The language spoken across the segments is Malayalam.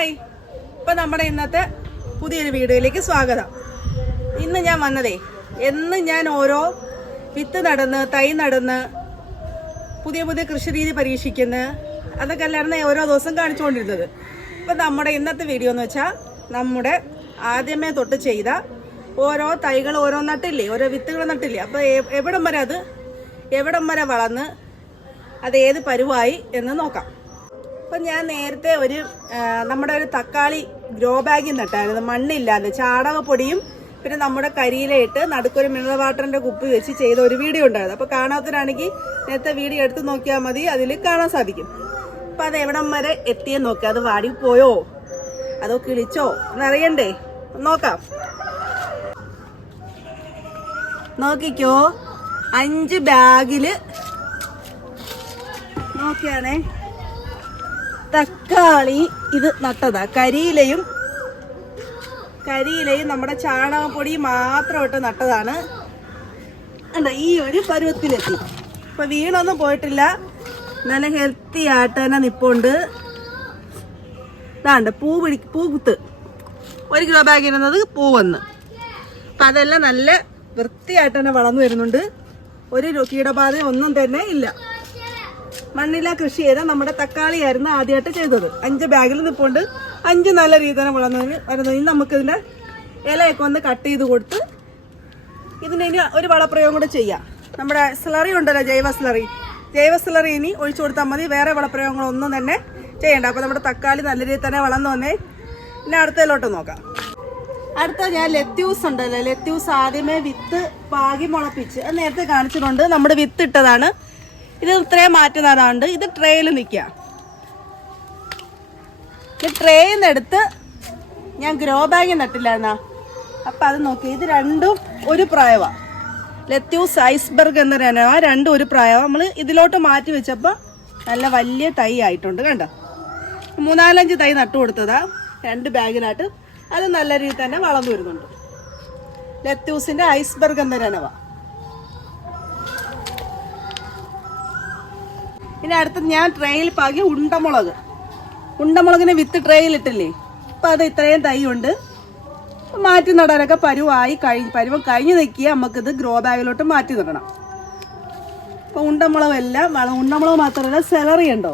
ഹായ്. ഇപ്പം നമ്മുടെ ഇന്നത്തെ പുതിയൊരു വീഡിയോയിലേക്ക് സ്വാഗതം. ഇന്ന് ഞാൻ വന്നതേ എന്ന് ഞാൻ ഓരോ വിത്ത് നടന്ന് തൈ നടന്ന് പുതിയ പുതിയ കൃഷി രീതി പരീക്ഷിക്കുന്ന അതൊക്കെ അല്ലായിരുന്നു ഓരോ ദിവസം കാണിച്ചുകൊണ്ടിരുന്നത്. ഇപ്പം നമ്മുടെ ഇന്നത്തെ വീഡിയോ എന്ന് വെച്ചാൽ നമ്മുടെ ആദ്യമേ തൊട്ട് ചെയ്ത ഓരോ തൈകൾ ഓരോ നട്ടില്ലേ ഓരോ വിത്തുകൾ നട്ടില്ലേ. അപ്പോൾ എവിടം വരെ അത്? എവിടം വരെ വളർന്ന് അത് ഏത് പരുവായി എന്ന് നോക്കാം. അപ്പം ഞാൻ നേരത്തെ ഒരു നമ്മുടെ ഒരു തക്കാളി ഗ്രോ ബാഗിൽ നട്ടായിരുന്നു മണ്ണില്ലാതെ ചാണകപ്പൊടിയും പിന്നെ നമ്മുടെ കരിയിലയിട്ട് നടുക്കൊരു മിനറൽ വാട്ടറിന്റെ കുപ്പി വെച്ച് ചെയ്ത ഒരു വീഡിയോ ഉണ്ടായിരുന്നു. അപ്പോൾ കാണാത്തവരാണെങ്കിൽ നേരത്തെ വീഡിയോ എടുത്ത് നോക്കിയാൽ മതി. അതിൽ കാണാൻ സാധിക്കും. അപ്പം അത് എവിടം വരെ എത്തിയെന്ന് നോക്കി. അത് പോയോ? അതോ കിളിച്ചോ? എന്നറിയണ്ടേ നോക്കാം. നോക്കിക്കോ. അഞ്ച് ബാഗിൽ നോക്കിയാണേ. തക്കാളി ഇത് നട്ടതാ. കരിയിലയും കരിയിലയും നമ്മുടെ ചാണകപ്പൊടി മാത്രം ഇട്ട് നട്ടതാണ്. കണ്ടോ ഈ ഒരു പരുവത്തിലെത്തി. ഇപ്പൊ വീണൊന്നും പോയിട്ടില്ല. നല്ല ഹെൽത്തി ആയിട്ട് തന്നെ നിപ്പുണ്ട്. ഇതാണ്ട് പൂ പിടി പൂ കുത്ത്. ഒരു കിലോ ബാഗ് ഇരുന്നത് പൂ വന്ന് അപ്പൊ അതെല്ലാം നല്ല വൃത്തിയായിട്ട് തന്നെ വളർന്നു വരുന്നുണ്ട്. ഒരു കീടബാധ ഒന്നും തന്നെ ഇല്ല. മണ്ണില കൃഷി ചെയ്ത നമ്മുടെ തക്കാളിയായിരുന്നു ആദ്യമായിട്ട് ചെയ്തത്. അഞ്ച് ബാഗിൽ നിൽപ്പുണ്ട് അഞ്ച് നല്ല രീതിയിൽ വളർന്നതിന് വരുന്നത്. ഇനി നമുക്കിതിന്റെ ഇലയൊക്കെ ഒന്ന് കട്ട് ചെയ്ത് കൊടുത്ത് ഇതിന് ഇനി ഒരു വളപ്രയോഗം കൂടെ ചെയ്യാം. നമ്മുടെ സ്ലറി ഉണ്ടല്ലോ ജൈവ സ്ലറി ജൈവ സ്ലറി ഇനി ഒഴിച്ചു കൊടുത്താൽ മതി. വേറെ വളപ്രയോഗങ്ങളൊന്നും തന്നെ ചെയ്യേണ്ട. അപ്പോൾ നമ്മുടെ തക്കാളി നല്ല രീതിയിൽ തന്നെ വളർന്നു വന്നേ. ഇനി അടുത്തതിലോട്ട് നോക്കാം. അടുത്ത ഞാൻ ലെത്യൂസ് ഉണ്ടല്ലോ. ലെത്യൂസ് ആദ്യമേ വിത്ത് പാകി മുളപ്പിച്ച് നേരത്തെ കാണിച്ചിട്ടുണ്ട്. നമ്മുടെ വിത്ത് ഇട്ടതാണ്. ഇത് ഇത്രയും മാറ്റി നടാണ്ട് ഇത് ട്രേയിൽ നിൽക്കുക ഇത് ട്രേയിൽ നിന്ന് എടുത്ത് ഞാൻ ഗ്രോ ബാഗിൽ നട്ടില്ലായിരുന്നാ അപ്പം അത് നോക്കി ഇത് രണ്ടും ഒരു പ്രായമാണ് ലെത്യൂസ് ഐസ്ബർഗ് എന്ന ആ രണ്ടും ഒരു പ്രായമാണ് നമ്മൾ ഇതിലോട്ട് മാറ്റി വെച്ചപ്പോൾ നല്ല വലിയ തൈ ആയിട്ടുണ്ട് കണ്ടോ? മൂന്നാലഞ്ച് തൈ നട്ടു കൊടുത്തതാ. രണ്ട് ബാഗിലായിട്ട് അത് നല്ല രീതിയിൽ തന്നെ വളർന്നു വരുന്നുണ്ട്. ലത്യൂസിന്റെ ഐസ്ബർഗ് എന്ന രനവ ഇനി അടുത്ത് ഞാൻ ട്രേയിൽ പാകി ഉണ്ടമുളക്. ഉണ്ടമുളകിനെ വിത്ത് ട്രേയിൽ ഇട്ടില്ലേ? അപ്പം അത് ഇത്രയും തൈ ഉണ്ട് മാറ്റി നടാനൊക്കെ പരുവായി കഴിഞ്ഞ് പരുവം കഴിഞ്ഞ് നിൽക്കുക നമുക്കിത് ഗ്രോ ബാഗിലോട്ട് മാറ്റി നടണം അപ്പോൾ ഉണ്ടമുളക് എല്ലാം ഉണ്ടമുളക് മാത്രമല്ല സെലറി ഉണ്ടോ?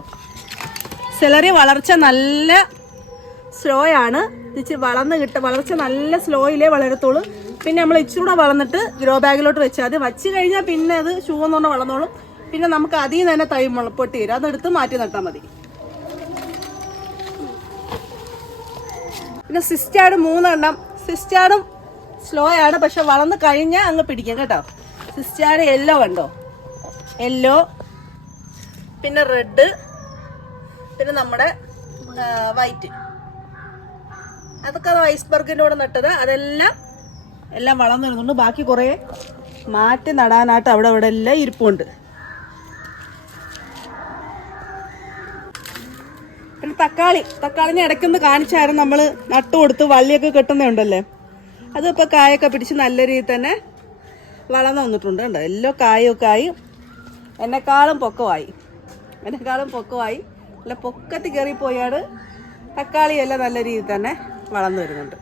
സെലറി വളർച്ച നല്ല സ്ലോ ആണ്. ഇച്ചിരി വളർന്ന് കിട്ടും വളർച്ച നല്ല സ്ലോയിലേ വളരത്തുള്ളൂ. പിന്നെ നമ്മൾ ഇച്ചിരി കൂടെ വളർന്നിട്ട് ഗ്രോ ബാഗിലോട്ട് വെച്ചാൽ അത് വച്ച് കഴിഞ്ഞാൽ പിന്നെ അത് ചുവന്നോണ്ട് വളർന്നോളും. പിന്നെ നമുക്ക് അതിൽ നിന്ന് തന്നെ തൈ മുളപ്പൊട്ടി തരും അതെടുത്ത് മാറ്റി നട്ടാൽ മതി. പിന്നെ സിസ്റ്റാഡ് മൂന്നെണ്ണം. സിസ്റ്റാഡും സ്ലോ ആണ് പക്ഷെ വളർന്ന് കഴിഞ്ഞാൽ അങ്ങ് പിടിക്കാം കേട്ടോ. സിസ്റ്റാഡ് യെല്ലോ ഉണ്ടോ യെല്ലോ പിന്നെ റെഡ് പിന്നെ നമ്മുടെ വൈറ്റ് അതൊക്കെ ഐസ്ബർഗിന്റെ കൂടെ നട്ടത്. അതെല്ലാം എല്ലാം വളർന്നു വരുന്നുണ്ട്. ബാക്കി കുറേ മാറ്റി നടാനായിട്ട് അവിടെ അവിടെ എല്ലാം ഇരിപ്പുണ്ട്. പിന്നെ തക്കാളി. തക്കാളിനെ ഇടയ്ക്കൊന്ന് കാണിച്ചായിരുന്നു നമ്മൾ നട്ടു കൊടുത്ത് വള്ളിയൊക്കെ കെട്ടുന്നുണ്ടല്ലേ ഇപ്പോൾ കായൊക്കെ പിടിച്ച് നല്ല രീതിയിൽ തന്നെ വളർന്നു വന്നിട്ടുണ്ട് കണ്ടോ? എല്ലോ കായൊക്കെ ആയി. എന്നെക്കാളും പൊക്കമായി. എന്നെക്കാളും പൊക്കമായി. നല്ല പൊക്കത്തിൽ കയറിപ്പോയാണ് തക്കാളിയെല്ലാം നല്ല രീതിയിൽ തന്നെ വളർന്നു വരുന്നുണ്ട്.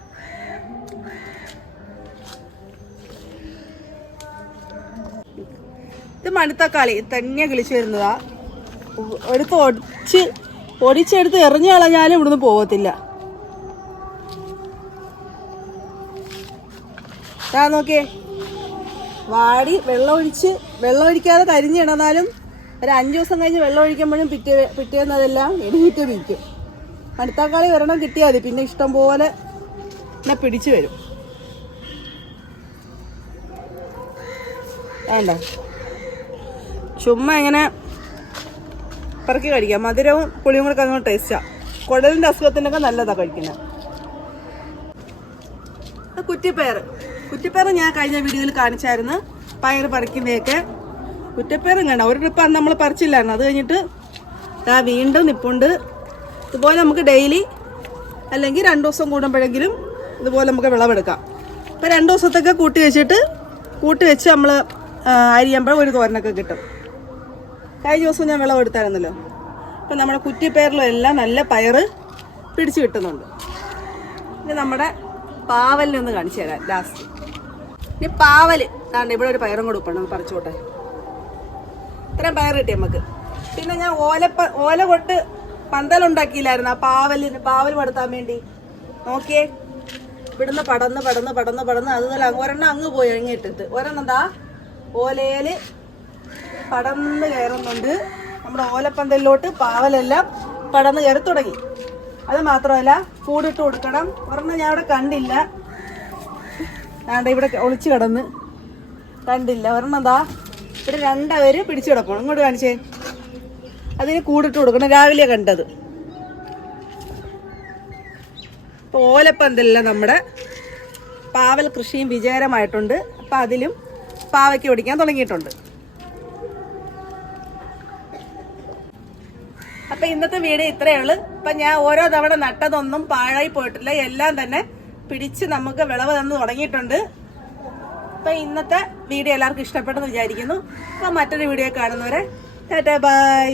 ഇത് മണിത്തക്കാളി തന്നെ കിളിച്ചു വരുന്നതാ. എടുത്ത് ഒടിച്ച് ഒടിച്ചെടുത്ത് എറിഞ്ഞു കളഞ്ഞാലും ഇവിടുന്ന് പോകത്തില്ല നോക്കേ നോക്കിയേ. വാടി വെള്ളം ഒഴിച്ച് വെള്ളം ഒഴിക്കാതെ കരിഞ്ഞിടന്നാലും ഒരു അഞ്ച് ദിവസം കഴിഞ്ഞ് വെള്ളം ഒഴിക്കുമ്പോഴും പിറ്റേ പിറ്റേന്നതെല്ലാം എണീറ്റ് നിൽക്കും. അടുത്താക്കാളി ഒരെണ്ണം കിട്ടിയാൽ മതി. പിന്നെ ഇഷ്ടം പോലെ എന്നെ പിടിച്ചു വരും. വേണ്ട. ചുമ്മാ ഇങ്ങനെ പറക്കി കഴിക്കാം. മധുരവും പുളിയും കൂടെ കഴിയുമ്പോൾ ടേസ്റ്റാണ് കുടലിന്റെ അസുഖത്തിനൊക്കെ നല്ലതാണ് കഴിക്കുന്നത് കുറ്റിപ്പയർ കുറ്റിപ്പയർ ഞാൻ കഴിഞ്ഞ വീഡിയോയിൽ കാണിച്ചായിരുന്നു. പയർ പറിക്കുന്നതൊക്കെ കുറ്റപ്പയറും കണ്ട. ഒരു ട്രിപ്പ് നമ്മൾ പറിച്ചില്ലായിരുന്നു. അത് കഴിഞ്ഞിട്ട് ഇതാ വീണ്ടും നിപ്പുണ്ട്. ഇതുപോലെ നമുക്ക് ഡെയിലി അല്ലെങ്കിൽ രണ്ട് ദിവസം കൂടുമ്പോഴെങ്കിലും ഇതുപോലെ നമുക്ക് വിളവെടുക്കാം. ഇപ്പം രണ്ട് ദിവസത്തൊക്കെ കൂട്ടി വെച്ചിട്ട് കൂട്ടി വെച്ച് നമ്മൾ അരിയുമ്പോൾ ഒരു തോരനൊക്കെ കിട്ടും. കഴിഞ്ഞ ദിവസം ഞാൻ വിളവെടുത്തായിരുന്നല്ലോ അപ്പം നമ്മുടെ കുറ്റിപ്പയറിലും എല്ലാം നല്ല പയറ് പിടിച്ചു കിട്ടുന്നുണ്ട്. ഇനി നമ്മുടെ പാവലിനെ ഒന്ന് കാണിച്ചു തരാം ലാസ്റ്റ് ഇനി പാവൽ കാരണം ഇവിടെ ഒരു പയറും കൂടെ ഉപ്പണം പറിച്ചോട്ടെ. ഇത്രയും പയർ കിട്ടി നമുക്ക് പിന്നെ ഞാൻ ഓലപ്പ ഓല കൊട്ട് പന്തലുണ്ടാക്കിയില്ലായിരുന്നു ആ പാവലിന് പാവൽ പടുത്താൻ വേണ്ടി. നോക്കിയേ. ഇവിടുന്ന് പടന്ന് പടന്ന് പടന്ന് പടന്ന് അതുപോലെ ഒരെണ്ണം അങ്ങ് പോയി ഇറങ്ങിയിട്ടിട്ട് ഒരെണ്ണം എന്താ? ഓലയിൽ പടന്ന് കയറുന്നുണ്ട്. നമ്മുടെ ഓലപ്പന്തലിലോട്ട് പാവലെല്ലാം പടന്ന് കയറി തുടങ്ങി. അത് മാത്രമല്ല കൂടിട്ട് കൊടുക്കണം. ഒരെണ്ണം ഞാൻ അവിടെ കണ്ടില്ല. ഞാണ്ട് ഇവിടെ ഒളിച്ചു കിടന്ന് കണ്ടില്ല. ഒരെണ്ണം എന്താ ഇവിടെ രണ്ടുപേര് പിടിച്ചു കിടക്കണം ഇങ്ങോട്ട് കാണിച്ചേ. അതിന് കൂടിട്ട് കൊടുക്കണം. രാവിലെ കണ്ടത്. ഓലപ്പന്തലില്ല നമ്മുടെ പാവൽ കൃഷിയും വിജയകരമായിട്ടുണ്ട്. അപ്പം അതിലും പാവയ്ക്ക് ഓടിക്കാൻ തുടങ്ങിയിട്ടുണ്ട്. അപ്പൊ ഇന്നത്തെ വീഡിയോ ഇത്രയേ ഉള്ളൂ. അപ്പൊ ഞാൻ ഓരോ തവണ നട്ടതൊന്നും പാഴായി പോയിട്ടില്ല. എല്ലാം തന്നെ പിടിച്ച് നമുക്ക് വിളവ് തന്നു തുടങ്ങിയിട്ടുണ്ട്. അപ്പൊ ഇന്നത്തെ വീഡിയോ എല്ലാവർക്കും ഇഷ്ടപ്പെട്ടെന്ന് വിചാരിക്കുന്നു. അപ്പൊ മറ്റൊരു വീഡിയോ കാണുന്നവരെ ടാറ്റാ ബൈ.